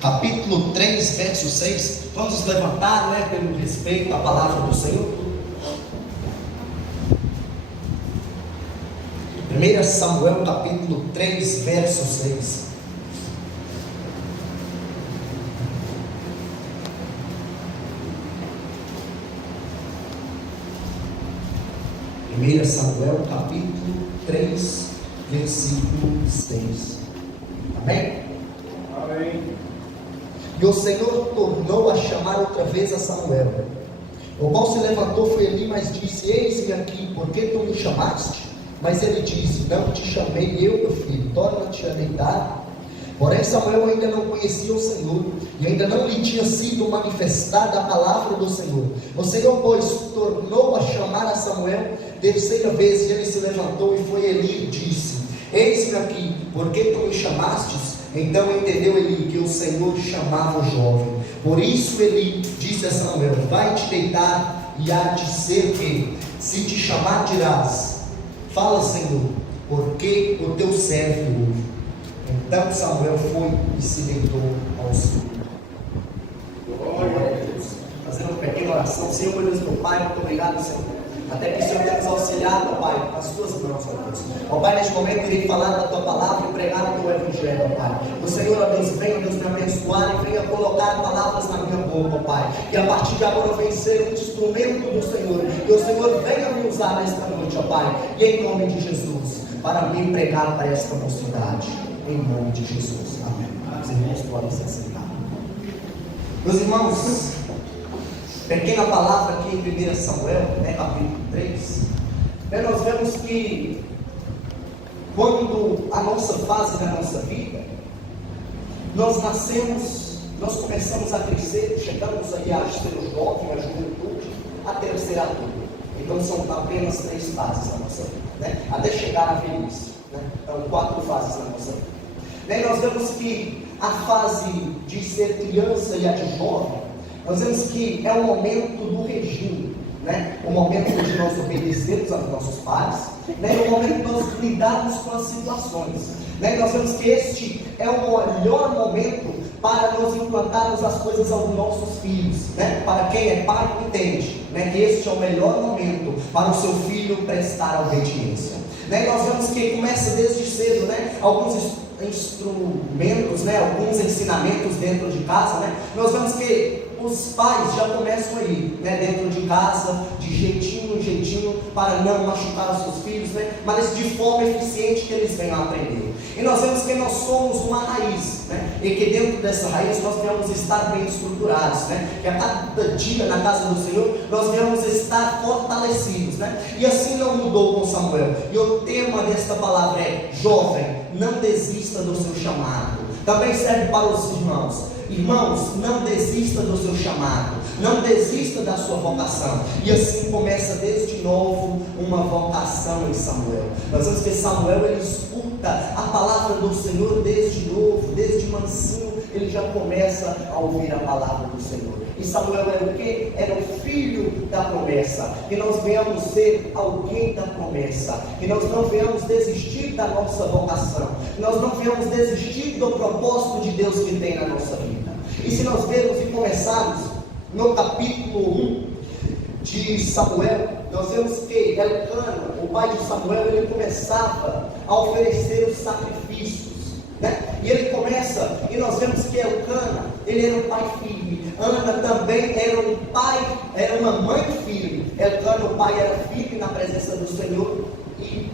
Capítulo 3, verso 6. Vamos nos levantar, pelo respeito à palavra do Senhor. 1 Samuel, capítulo 3, verso 6. Samuel, capítulo 3, versículo 6. Amém? Amém. E o Senhor tornou a chamar outra vez a Samuel. O qual se levantou foi ali, mas disse: Eis-me aqui, por que tu me chamaste? Mas ele disse: Não te chamei eu, meu filho, torna-te a deitar. Porém Samuel ainda não conhecia o Senhor, e ainda não lhe tinha sido manifestada a palavra do Senhor. O Senhor, pois, tornou a chamar a Samuel terceira vez, e ele se levantou e foi Eli e disse: Eis-me aqui, por que tu me chamastes? Então entendeu Eli que o Senhor chamava o jovem. Por isso Eli disse a Samuel: Vai-te deitar, e há de ser que, se te chamar, dirás: Fala, Senhor, porque o teu servo ouve. Então Samuel foi e se deitou ao Senhor. Glória a Deus. Fazendo uma pequena oração. Senhor, meu Deus, meu Pai, muito obrigado, Senhor. Até que o Senhor tenha nos auxiliado, ó Pai, com as tuas mãos, ó Deus. Ó Pai, neste momento eu irei falar da tua palavra e pregar o teu evangelho, ó Pai. O Senhor, ó Deus, venha, Deus, me abençoar e venha colocar palavras na minha boca, ó Pai. Que a partir de agora eu venha ser um instrumento do Senhor. E o Senhor venha me usar nesta noite, ó Pai. E em nome de Jesus, para me pregar para esta mocidade. Em nome de Jesus. Amém. Os irmãos podem se assentar. Meus irmãos, pequena palavra aqui em 1 Samuel, capítulo 3. Nós vemos que quando a nossa fase da nossa vida, nós nascemos, nós começamos a crescer, chegamos aí a ser o jovem, a juventude, até ser adulto. Então são apenas 3 fases da nossa vida, até chegar à velhice. Então 4 fases da nossa vida. Nós vemos que a fase de ser criança e a de jovem, nós vemos que é o momento do regime, o momento de nós obedecermos aos nossos pais, o momento de nós lidarmos com as situações. Nós vemos que este é o melhor momento para nós implantarmos as coisas aos nossos filhos. Para quem é pai, entende que este é o melhor momento para o seu filho prestar obediência. Nós vemos que começa desde cedo, alguns instrumentos, alguns ensinamentos dentro de casa, nós vemos que os pais já começam aí, dentro de casa, de jeitinho em jeitinho, para não machucar os seus filhos, mas de forma eficiente que eles venham a aprender. E nós vemos que nós somos uma raiz, e que dentro dessa raiz nós devemos estar bem estruturados, que a cada dia na casa do Senhor nós devemos estar fortalecidos, e assim não mudou com Samuel. E o tema desta palavra é: jovem, não desista do seu chamado. Também serve para os irmãos. Irmãos, não desista do seu chamado, não desista da sua vocação. E assim começa desde novo uma vocação em Samuel. Nós vemos que Samuel, ele escuta a palavra do Senhor desde novo, desde mansinho, ele já começa a ouvir a palavra do Senhor. E Samuel era o quê? Era o filho da promessa. Que nós venhamos ser alguém da promessa. Que nós não venhamos desistir da nossa vocação. Que nós não venhamos desistir do propósito de Deus que tem na nossa vida. E se nós vermos e começarmos no capítulo 1 de Samuel, nós vemos que Elcana, o pai de Samuel, ele começava a oferecer os sacrifícios. E ele começa, e nós vemos que Elcana, ele era um pai firme. Ana também era um pai, era uma mãe firme. Elcana, o pai, era firme na presença do Senhor, e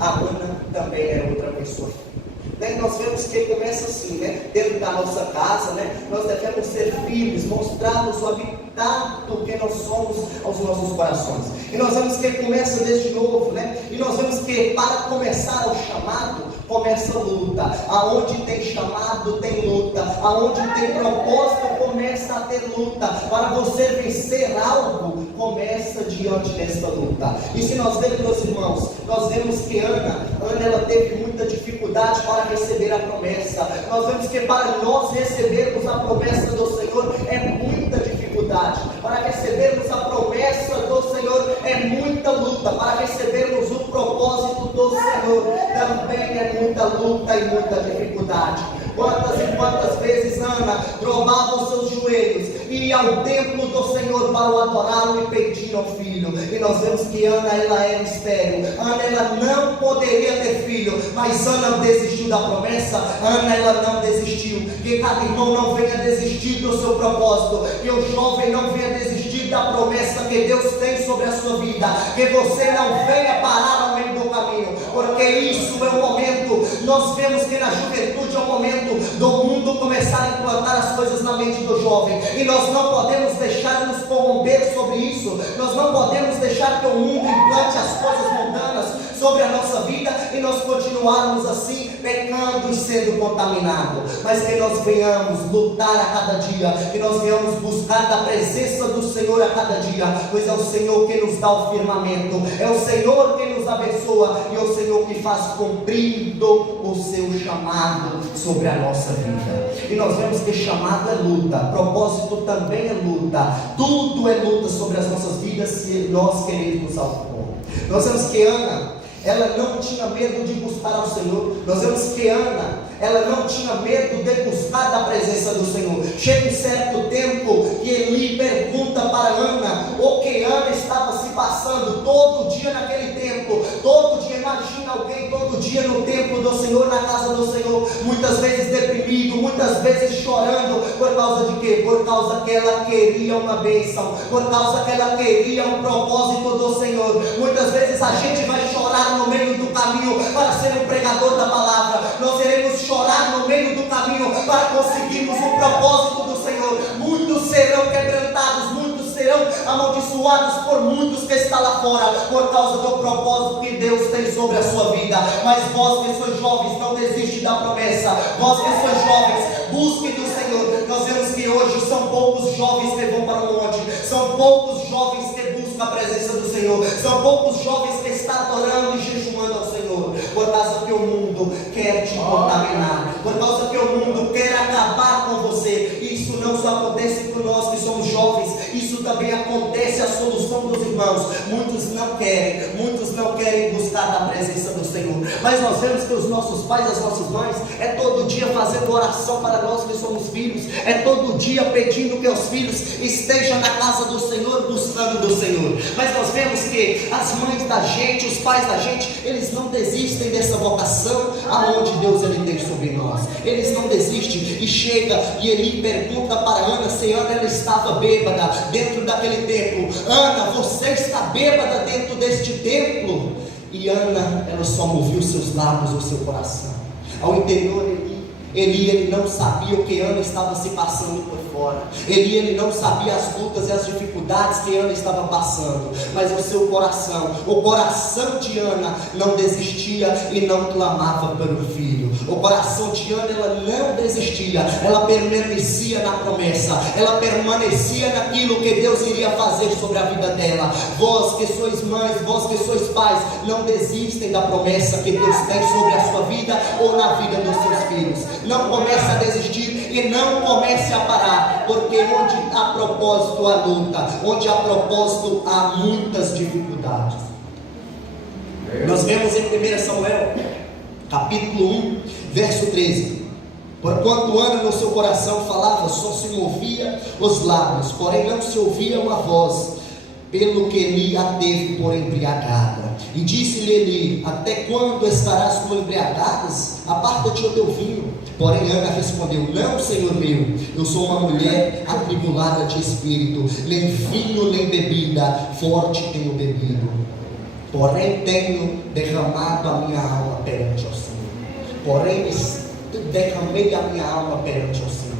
a Ana também era outra pessoa firme. Nós vemos que começa assim, dentro da nossa casa, nós devemos ser firmes, mostrarmos o habitado que nós somos aos nossos corações. E nós vemos que começa desde novo, e nós vemos que para começar o chamado, começa a luta. Aonde tem chamado, tem luta. Aonde tem propósito, começa a ter luta. Para você vencer algo, começa diante desta luta. E se nós vemos, meus irmãos, nós vemos que Ana ela teve muita dificuldade para receber a promessa. Nós vemos que para nós recebermos a promessa do Senhor é muita dificuldade. Para recebermos a promessa do Senhor é muita luta. Para recebermos o propósito do Senhor também é muita luta e muita dificuldade. Quantas e quantas vezes Ana dobrava os seus joelhos e ia ao templo do Senhor para o adorá-lo e pedir ao filho. E nós vemos que Ana, ela era estéril. Ana, ela não poderia ter filho, mas Ana desistiu da promessa. Ana, ela não desistiu. Que cada irmão não venha desistir do seu propósito, que o jovem não venha desistir da promessa que Deus tem sobre a sua vida, que você não venha parar no meio do caminho, porque isso é o momento. Nós vemos que na juventude é o momento do mundo começar a implantar as coisas na mente do jovem, e nós não podemos deixar nos corromper sobre isso. Nós não podemos deixar que o mundo implante as coisas mundanas sobre a nossa vida e nós continuarmos assim, pecando e sendo contaminados. Mas que nós venhamos lutar a cada dia, que nós venhamos buscar da presença do Senhor a cada dia, pois é o Senhor que nos dá o firmamento, é o Senhor que nos abençoa, e é o Senhor que faz cumprindo o seu chamado sobre a nossa vida. E nós vemos que chamado é luta, propósito também é luta, tudo é luta sobre as nossas vidas se nós queremos algo. Nós vemos que Ana, ela não tinha medo de buscar ao Senhor. Nós vemos que Ana, ela não tinha medo de buscar da presença do Senhor. Chega um certo tempo que Eli pergunta para Ana o que Ana estava se passando todo dia naquele tempo. Todo dia, imagina alguém todo dia no templo do Senhor, na casa do Senhor, muitas vezes deprimido, muitas vezes chorando. Por causa de quê? Por causa que ela queria uma bênção, por causa que ela queria um propósito do Senhor. Muitas vezes a gente vai chorar no meio do caminho para ser um pregador da palavra. Nós iremos chorar no meio do caminho para conseguirmos o propósito do Senhor. Muitos serão quebrantados, muitos serão amaldiçoados por muitos que estão lá fora, por causa do propósito que Deus tem sobre a sua vida. Mas vós que sois jovens, não desiste da promessa. Vós que sois jovens, busquem do Senhor. Nós vemos que hoje são poucos jovens que vão para o monte, são poucos jovens que buscam a presença do Senhor, são poucos jovens que estão adorando e jejuando ao Senhor, por causa que o mundo quer te contaminar, por causa que o mundo quer acabar com você. Isso não só acontece com nós que somos jovens, isso também acontece a solução dos irmãos. Muitos não querem buscar da presença do Senhor. Mas nós vemos que os nossos pais, as nossas mães, é todo dia fazendo oração para nós que somos filhos, é todo dia pedindo que os filhos estejam na casa do Senhor, buscando do Senhor. Mas nós vemos que as mães da gente, os pais da gente, eles não desistem dessa vocação aonde Deus ele tem sobre nós. Eles não desistem, e chega e ele pergunta para Ana se Ana ela estava bêbada dentro daquele templo. Ana, você está bêbada dentro deste templo? E Ana, ela só movia os seus lábios, o seu coração. Ao interior ele não sabia o que Ana estava se passando por fora. Ele não sabia as lutas e as dificuldades que Ana estava passando. Mas o seu coração, o coração de Ana não desistia e não clamava pelo filho. O coração de Ana, ela não desistia, ela permanecia na promessa, ela permanecia naquilo que Deus iria fazer sobre a vida dela. Vós que sois mães, vós que sois pais, não desistem da promessa que Deus tem sobre a sua vida ou na vida dos seus filhos. Não comece a desistir e não comece a parar, porque onde há propósito há luta, onde há propósito há muitas dificuldades. Nós vemos em 1 Samuel capítulo 1 verso 13: porquanto Ana no seu coração falava, só se movia os lábios, porém não se ouvia uma voz, pelo que Eli a teve por embriagada. E disse-lhe Eli: até quando estarás tu embriagadas? Aparta-te o teu vinho. Porém Ana respondeu: não, Senhor meu, eu sou uma mulher atribulada de espírito, nem vinho nem bebida forte tenho bebido, porém tenho derramado a minha alma perante ao Senhor. Porém derramei a minha alma perante ao Senhor.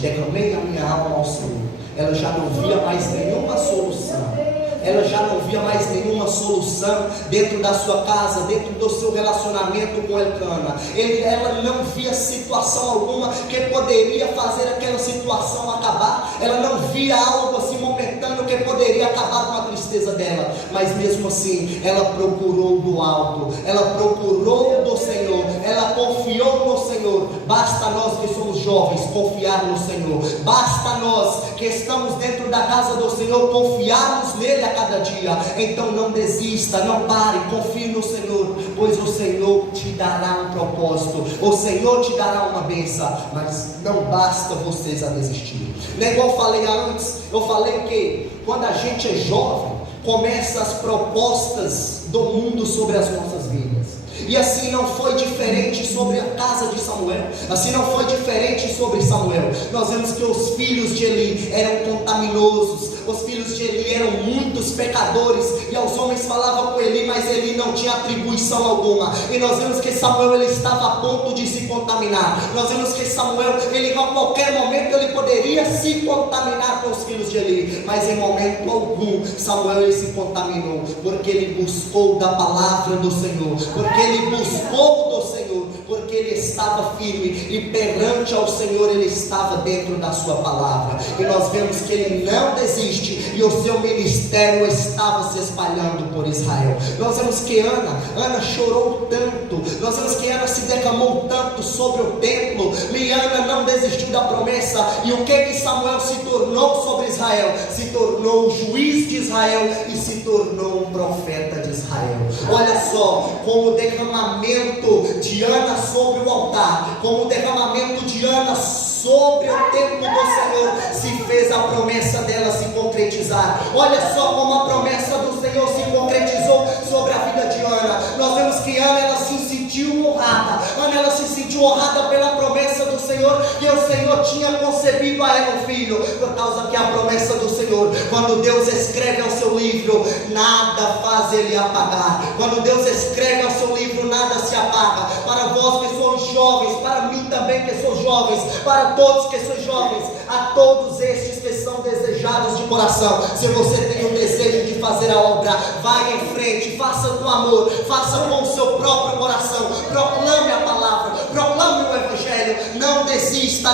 Derramei a minha alma ao Senhor. Ela já não via mais nenhuma solução. Ela já não via mais nenhuma solução dentro da sua casa, dentro do seu relacionamento com Elcana. Ela não via situação alguma que poderia fazer aquela situação acabar. Ela não via algo assim momentâneo que poderia acabar com a tristeza dela. Mas mesmo assim, ela procurou do alto, ela procurou do Senhor, ela confiou no Senhor. Basta nós que somos jovens confiar no Senhor. Basta nós que estamos dentro da casa do Senhor confiarmos nele a cada dia. Então não desista, não pare, confie no Senhor, pois o Senhor te dará um propósito, o Senhor te dará uma bênção. Mas não basta vocês a desistir. Não é igual eu falei antes. Eu falei que quando a gente é jovem, começam as propostas do mundo sobre as nossas vidas. E assim não foi diferente sobre a casa de Samuel. Assim não foi diferente sobre Samuel. Nós vemos que os filhos de Eli eram contaminosos. Os filhos de Eli eram muitos pecadores. E aos homens falavam com Eli, mas Eli não tinha atribuição alguma. E nós vemos que Samuel, ele estava a ponto de se contaminar. Nós vemos que Samuel, ele a qualquer momento ele poderia se contaminar com os filhos de Eli. Mas em momento algum Samuel ele se contaminou, porque ele buscou da palavra do Senhor, porque ele buscou do Senhor, porque ele estava firme e perante ao Senhor ele estava dentro da sua palavra. E nós vemos que ele não desiste e o seu ministério estava se espalhando por Israel. Nós vemos que Ana chorou tanto, nós vemos que Ana se derramou tanto sobre o templo, e Ana não desistiu da promessa. E o que Samuel se tornou sobre Israel? Se tornou o juiz de Israel e se tornou um profeta de Israel. Olha só como o derramamento de Ana sobre o altar, como o derramamento de Ana sobre o templo do Senhor, se fez a promessa dela se concretizar. Olha só como a promessa do Senhor se concretizou sobre a vida de Ana. Nós vemos que Ana, ela se sentiu honrada. Ana, ela se sentiu honrada pela promessa do Senhor, e o Senhor tinha concebido a ela um filho, por causa que a promessa do Senhor, quando Deus escreve ao seu livro, nada faz ele apagar. Quando Deus escreve ao seu livro, nada se apaga. Para vós que sois jovens, para mim também que sou jovens, para todos que sois jovens, a todos estes que são desejados de coração, se você tem o desejo de fazer a obra, vai em frente, faça com amor, faça com o seu próprio coração, proclame a palavra, proclame o Evangelho, não desista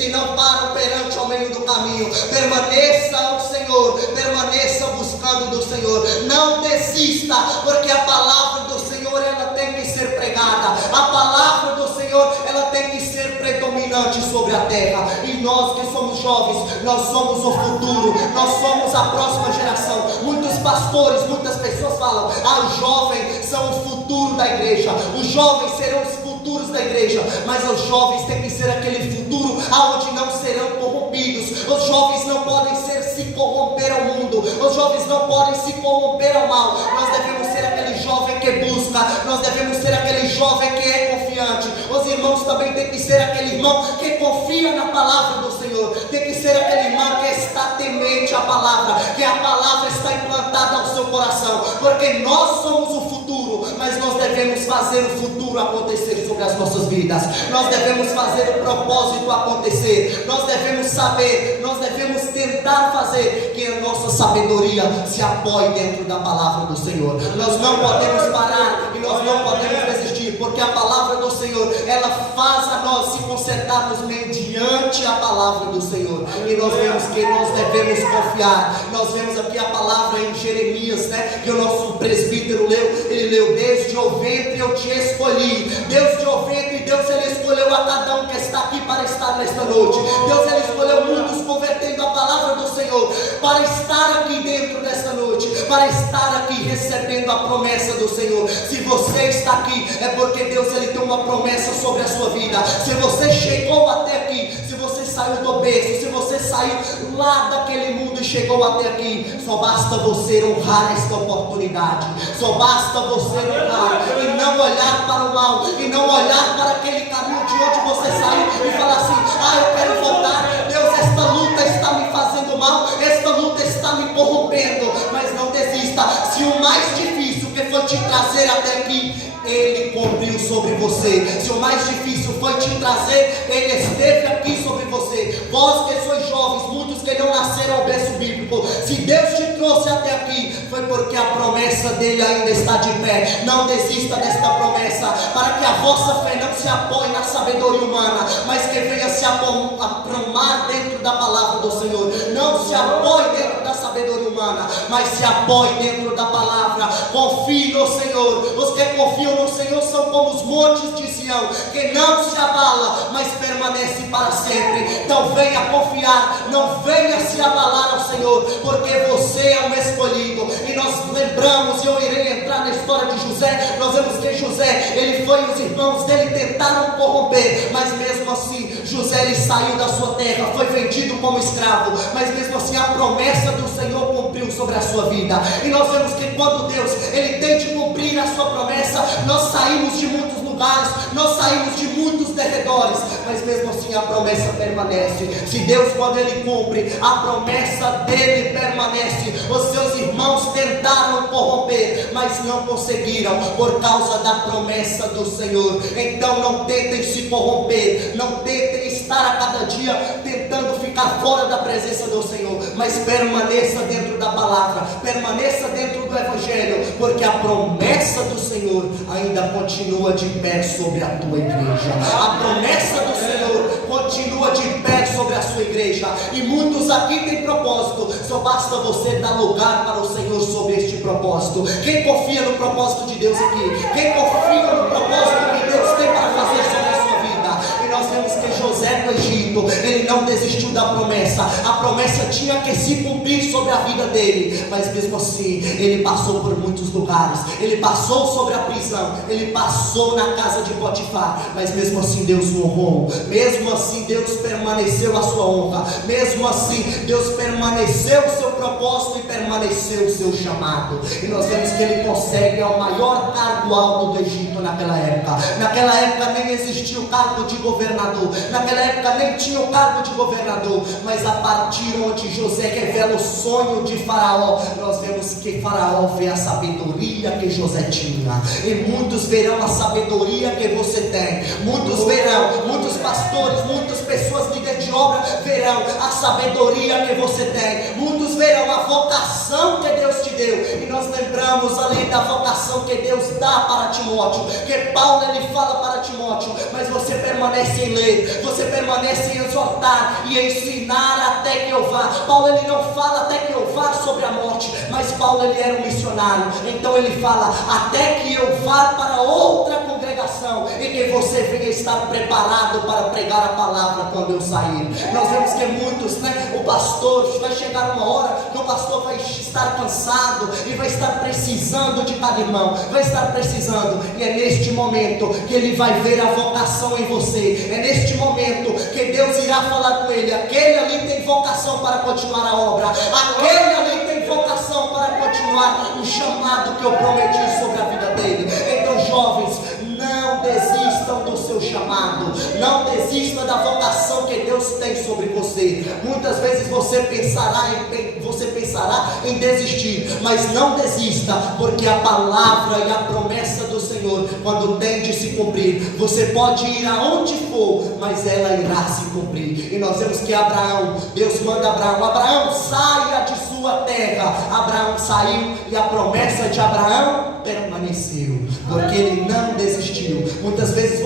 e não para perante ao meio do caminho, permaneça ao Senhor, permaneça buscando do Senhor, não desista, porque a palavra do Senhor, ela tem que ser pregada, a palavra do Senhor, ela tem que ser predominante sobre a terra. E nós que somos jovens, nós somos o futuro, nós somos a próxima geração. Muitos pastores, muitas pessoas falam: os jovens são o futuro da igreja, os jovens serão os futuros da igreja. Mas os jovens têm que ser aquele futuro onde não serão corrompidos. Os jovens não podem se corromper ao mundo, os jovens não podem se corromper ao mal. Nós devemos ser aquele jovem que busca, nós devemos ser aquele jovem que é confiante. Os irmãos também têm que ser aquele irmão que confia na palavra do Senhor, tem que ser aquele irmão que está temente à palavra, que a palavra está implantada ao seu coração, porque nós somos o futuro, mas nós devemos fazer o futuro acontecer sobre as nossas vidas. Nós devemos fazer o propósito acontecer, nós devemos saber, nós devemos tentar fazer que a nossa sabedoria se apoie dentro da palavra do Senhor. Nós não podemos parar e nós não podemos desistir, porque a palavra do Senhor, ela faz a nós se consertarmos mediante a palavra do Senhor. E nós vemos que nós devemos confiar. Nós vemos aqui a palavra em Jeremias, que o nosso presbítero leu. Ele leu: desde o ventre eu te escolhi. Desde o ventre, Deus, ele escolheu a cada um que está aqui para estar nesta noite. Deus, ele escolheu muitos convertendo a palavra do Senhor para estar aqui dentro desta noite, para estar aqui recebendo a promessa do Senhor. Se você está aqui, é porque Deus, ele tem uma promessa sobre a sua vida. Se você chegou até aqui, se você saiu do berço, se você saiu lá daquele mundo e chegou até aqui, só basta você honrar esta oportunidade, só basta você honrar e não olhar para o mal, e não olhar para aquele caminho de onde você saiu e falar assim: eu quero voltar. Deus, esta luta está me fazendo mal, esta luta está me corrompendo. Mas não desista. Se o mais difícil que foi te trazer até aqui, ele cumpriu sobre você. Se o mais difícil foi te trazer, ele esteve aqui sobre você. Vós que sois jovens, muitos que não nasceram ao berço bíblico, se Deus te trouxe até aqui, foi porque a promessa dele ainda está de pé. Não desista desta promessa, para que a vossa fé não se apoie na sabedoria humana, mas que venha se aprumar dentro da palavra do Senhor. Não se apoie dentro da sabedoria humana, humana, mas se apoie dentro da palavra. Confie no Senhor. Os que confiam no Senhor são como os montes de Sião, que não se abala, mas permanece para sempre. Então venha confiar, não venha se abalar ao Senhor, porque você é um escolhido. E nós lembramos, e eu irei entrar na história de José. Nós vemos que José, ele foi, os irmãos dele tentaram corromper, mas mesmo assim José, ele saiu da sua terra, foi vendido como escravo, mas mesmo assim a promessa do Senhor cumpriu sobre a sua vida. E nós vemos que quando Deus, ele tem de cumprir a sua promessa, nós saímos de muitos lugares, nós saímos de muitos derredores, mas mesmo assim a promessa permanece. Se Deus, quando ele cumpre, a promessa dele permanece. Os seus irmãos tentaram corromper, mas não conseguiram, por causa da promessa do Senhor. Então não tentem se corromper, não tentem estar a cada dia tentando ficar fora da presença do Senhor, mas permaneça dentro da palavra, permaneça dentro do Evangelho, porque a promessa do Senhor ainda continua de pé sobre a tua igreja. A promessa do Senhor continua de pé sobre a sua igreja. E muitos aqui têm propósito, só basta você dar lugar para o Senhor sobre este propósito. Quem confia no propósito de Deus aqui? Quem confia no propósito que Deus tem para fazer sobre a sua vida? E nós vemos que José no Egito, ele não desistiu da promessa. A promessa tinha que se cumprir sobre a vida dele, mas mesmo assim ele passou por muitos lugares. Ele passou sobre a prisão, ele passou na casa de Potifar, mas mesmo assim Deus o honrou. Mesmo assim Deus permaneceu a sua honra. Mesmo assim Deus permaneceu o seu propósito e permaneceu o seu chamado. E nós vemos que ele consegue o maior cargo alto do Egito naquela época. Naquela época nem existia o cargo de governador, naquela época nem tinha o cargo de governador, mas a partir onde José revela o sonho de Faraó, nós vemos que Faraó vê a sabedoria que José tinha. E muitos verão a sabedoria que você tem. Muitos verão, muitos pastores, muitas pessoas líderes de obra verão a sabedoria que você tem. Muitos verão a vocação que Deus te deu. E nós lembramos ali da vocação que Deus dá para Timóteo, que Paulo ele fala para Timóteo, mas você permanece em ler, você permanece em exortar e ensinar até que eu vá. Paulo ele não fala até que eu vá sobre a morte, mas Paulo ele era um missionário, então ele fala até que eu vá para outra congregação e que você venha estar preparado para pregar a palavra quando eu sair. Nós vemos que muitos, o pastor, vai chegar uma hora que o pastor vai estar cansado e vai estar precisando de cada irmão, vai estar precisando, e é neste momento que ele vai ver a vocação em você. É neste momento que Deus irá falar com ele: aquele ali tem vocação para continuar a obra, aquele ali tem vocação para continuar o chamado que eu prometi sobre a vida dele. Então, jovens, não desistam do seu chamado, não desista da vocação que Deus tem sobre você. Muitas vezes você pensará em desistir, mas não desista, porque a palavra e a promessa do Senhor, quando tem de se cumprir, você pode ir aonde for, mas ela irá se cumprir. E nós vemos que Abraão, Deus manda Abraão, saia de sua terra. Abraão saiu e a promessa de Abraão permaneceu, porque ele não desistiu. Muitas vezes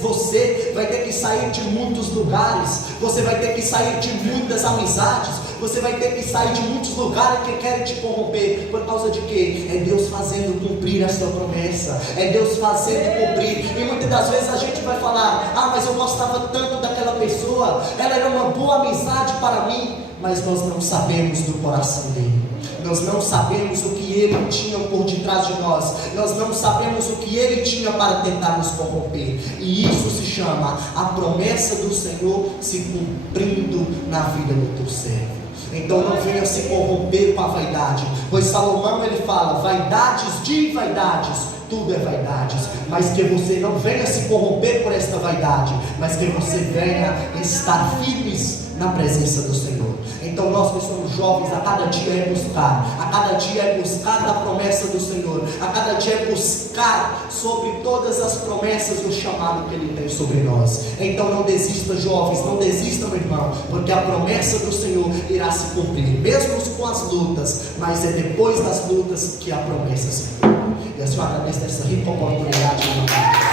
você vai ter que sair de muitos lugares, você vai ter que sair de muitas amizades, você vai ter que sair de muitos lugares que querem te corromper. Por causa de quê? É Deus fazendo cumprir a sua promessa, é Deus fazendo cumprir. E muitas das vezes a gente vai falar: ah, mas eu gostava tanto daquela pessoa, ela era uma boa amizade para mim, mas nós não sabemos do coração dele. Nós não sabemos o que ele tinha por detrás de nós. Nós não sabemos o que ele tinha para tentar nos corromper. E isso se chama a promessa do Senhor se cumprindo na vida do teu servo. Então não venha se corromper com a vaidade, pois Salomão ele fala: vaidades de vaidades, tudo é vaidades, mas que você não venha se corromper por esta vaidade, mas que você venha estar firmes na presença do Senhor. Então nós que somos jovens, a cada dia é buscar da promessa do Senhor, a cada dia é buscar sobre todas as promessas do chamado que Ele tem sobre nós. Então não desista, jovens, não desista, meu irmão, porque a promessa do Senhor irá se cumprir, mesmo com as lutas, mas é depois das lutas que a promessa se cumpre. E a senhora agradece essa rica oportunidade, meu irmão.